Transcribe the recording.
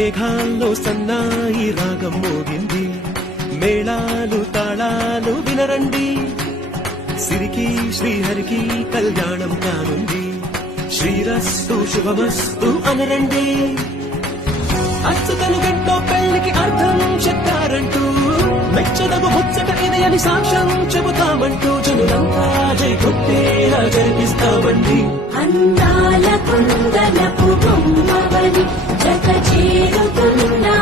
మేఘాల్లో సన్నాయి రాగం మోగింది, మేళాలు తాళాలు వినరండి, సిరికి శ్రీహరికి కళ్యాణం కానుంది, శ్రీరస్తు శుభమస్తు అనరండి. అచ్చుతను గంటో పెళ్లికి అర్థం చెప్పారంటూ, మెచ్చదగు ముచ్చట ఇది అని సాక్ష్యం చెబుతామంటూ, జనులంతా జై కొట్టేలా జరిపిస్తామండి. అందాల కుందనపు బొమ్మవని జత చేరుతున్నా